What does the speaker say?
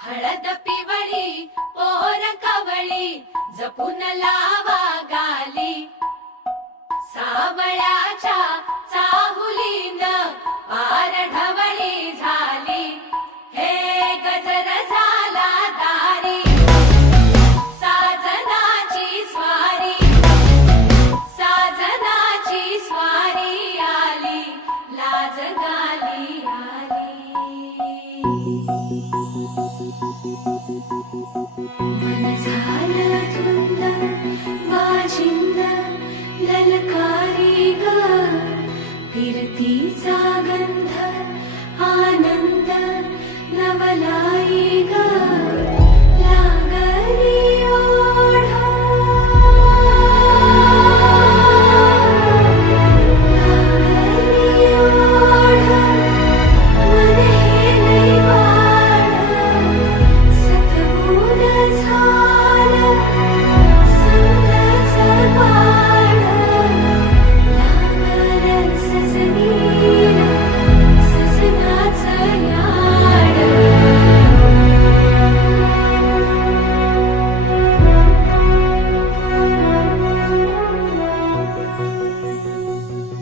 हळद पिवळी पोर कवळी जपून लावा गाली सावळ्याच्या चाहुलीन पार ढवळी झाली हे गजर झाला दारी साजनाची स्वारी आली लाज गाली आली मन झालं धुंद वाजिंद ललकारी ग फिरतीचा गंध